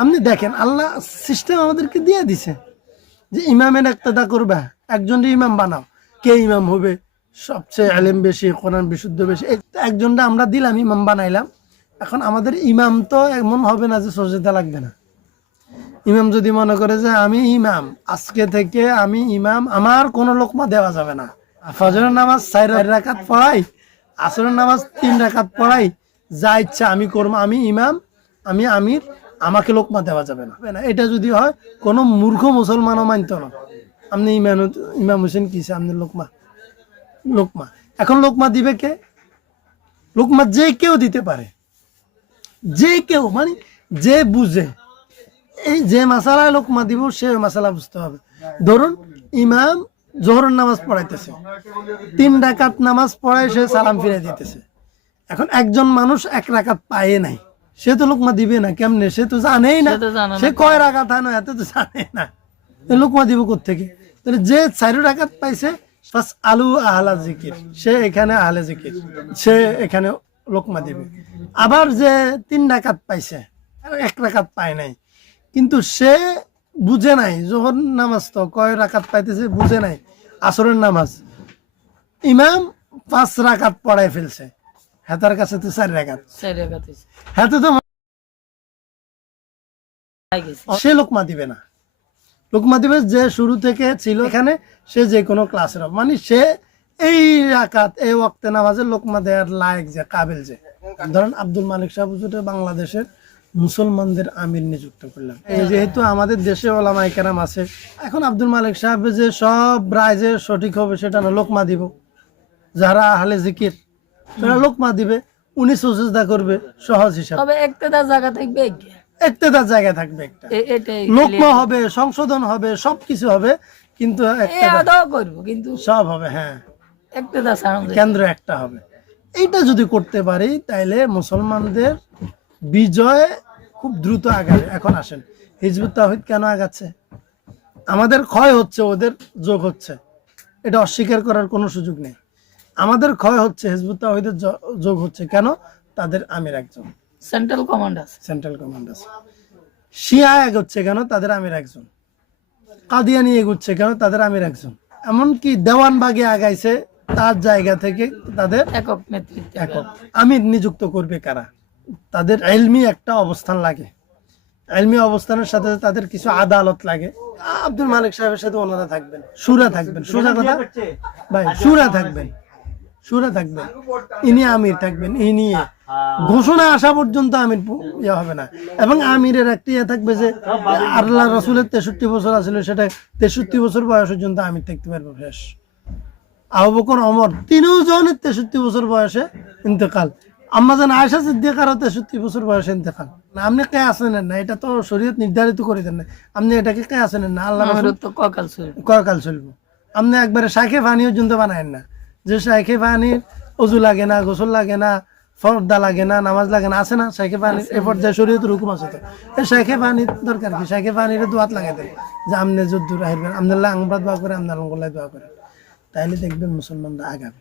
আপনি দেখেন আল্লাহ সিস্টেম আমাদেরকে দিয়ে দিছে যে ইমামের ইক্তেদা করবা, একজনকে ইমাম বানাও। কে ইমাম হবে? সবচেয়ে আলেম বেশি, কোরআন বিশুদ্ধ বেশি, একজনটা আমরা দিলাম, ইমাম বানাইলাম। এখন আমাদের ইমাম তো এমন হবে না যে সজদা লাগবে না। ইমাম যদি মনে করে যে আমি ইমাম, আজকে থেকে আমি ইমাম, আমার কোনো লোকমা দেওয়া যাবে না। ফজরের নামাজ 4 রাকাত পড়াই, আসরের নামাজ 3 রাকাত পড়াই, যা ইচ্ছা আমি করবো, আমি ইমাম, আমি আমির, আমাকে লোকমা দেওয়া যাবে না। এটা যদি হয় কোনো মূর্খ মুসলমানও মানত না। আপনি ইমাম হোসেন কিসে আপনি লোকমা? লোকমা এখন লোকমা দিবে কে? লোকমা যে কেউ দিতে পারে, যে কেউ, মানে যে বুঝে। এই যে মাসালায় লোকমা দিব সে মাসালা বুঝতে হবে। ধরুন ইমাম জোহরের নামাজ পড়াইতেছে, 3 রাকাত নামাজ পড়ায় সে সালাম ফিরে দিতেছে। এখন একজন মানুষ 1 রাকাত পায় নাই, সে তো লোকমা দিবে না। কেমনে? সে তো জানেই না সে কয় রাকাত হয় না, এত তো জানে না, লোকমা দিব কোত্থেকে? তাহলে যে 4 রাকাত পাইছে, আলু আহলা জিকির, সে এখানে আহলে জিকির, সে এখানে লোকমা দিবে। আবার যে 3 রাকাত পাইছে, 1 রাকাত পায় নাই, কিন্তু সে বুঝে নাই জোহর নামাজ তো কয় রাকাত পাইতেছে, বুঝে নাই। আসরের নামাজ ইমাম 5 রাকাত পড়াই ফেলছে, হেতার কাছে তো 4 রাকাত, হেতে তো সে লোকমা দিবে না। লোকমা দিবে যে শুরু থেকে ছিল এখানে, সে যে কোনো ক্লাসের, মানে সে এই রাকাত এই ওয়াক্তে নামাজের লোকমা দেওয়ার লায়ক, যে কাবিল। যে ধরেন আব্দুল মালিক সাহেব বাংলাদেশের মুসলমানদের আমির নিযুক্ত করলাম, যেহেতু আমাদের দেশে ওলামায়ে কেরাম আছে। এখন আব্দুল মালিক সাহেব যে সব রায় যে সঠিক হবে সেটা না, লোকমা দিব। যারা আহলে জিকির তারা লোকমা দিবে, উনি সুজদা করবে, সহজ হিসাব। তবে ইক্তেদার জায়গা থাকবে, ইক্তেদার জায়গা থাকবে, একটা লোকমা হবে, সংশোধন হবে, সবকিছু হবে, কিন্তু কিন্তু সব হবে। হ্যাঁ, কেন্দ্র একটা হবে। এইটা যদি করতে পারি তাইলে মুসলমানদের বিজয় খুব দ্রুত আগাবে। এখন আসেন, হিজবুত তাওহীদ কেন আগাচ্ছে? আমাদের ক্ষয় হচ্ছে, ওদের যোগ হচ্ছে, এটা অস্বীকার করার কোনো সুযোগ নেই। আমাদের ক্ষয় হচ্ছে, হিজবুত তাওহীদের যোগ হচ্ছে। কেন? তাদের আমির একজন, সেন্ট্রাল কমান্ডার। শিয়া এগোচ্ছে কেন? তাদের আমির একজন। কাদিয়ানি এগোচ্ছে কেন? তাদের আমির একজন। এমনকি দেওয়ানবাগে আগাইছে, তার জায়গা থেকে তাদের একক নেতৃত্ব, একক আমির নিযুক্ত করবে কারা? তাদের ইলমি একটা অবস্থান লাগে, ইলমি অবস্থানের সাথে তাদের কিছু আদালত লাগে। আব্দুল মালিক সাহেবের সাথে ওনারা থাকবেন, সুরা থাকবেন, সোজা কথা ভাই, সুরা থাকবেন, ইনি আমির থাকবেন। ইনি ঘোষণা আসা পর্যন্ত আমির ইয়ে হবে না। এবং আমিরের একটা ইয়ে থাকবে যে আল্লাহ রাসূলের 63 বছর আছিল, সেটা 63 বছর বয়স পর্যন্ত আমির থাকতে পারবে। শেষ। আবু বকর, ওমর, তিনজনের 63 বছর বয়সে ইন্তেকাল। আম্মাজান আয়েশা সিদ্দিকারও 63 বছর বয়সে ইন্তেকাল। আপনি কে আছেন না, এটা তো শরীয়ত নির্ধারিত করে দেন না। আপনি এটাকে কে আছেন না, আল্লাহ রাসূল তো কয়কাল চলবে। আপনি একবারে শাইখে ফানি পর্যন্ত বানায়েন না, যে শাইখে ফানির ওযু লাগে না, গোসল লাগে না, ফর্দা লাগে না, নামাজ লাগে না, আছে না শাইখে ফানির এ পর্যায়ে শরীয়তের হুকুম আছে। তো এই শাইখে ফানির দরকার কি? শাইখে ফানির দোয়াত লাগাই দেন যে আমনে যদ্দুর আহিবেন, আমদুল্লাহ আমরা দোয়া করে, আমদাল্লাহ দোয়া করে, তাইলে দেখবেন মুসলমানরা আগাবে।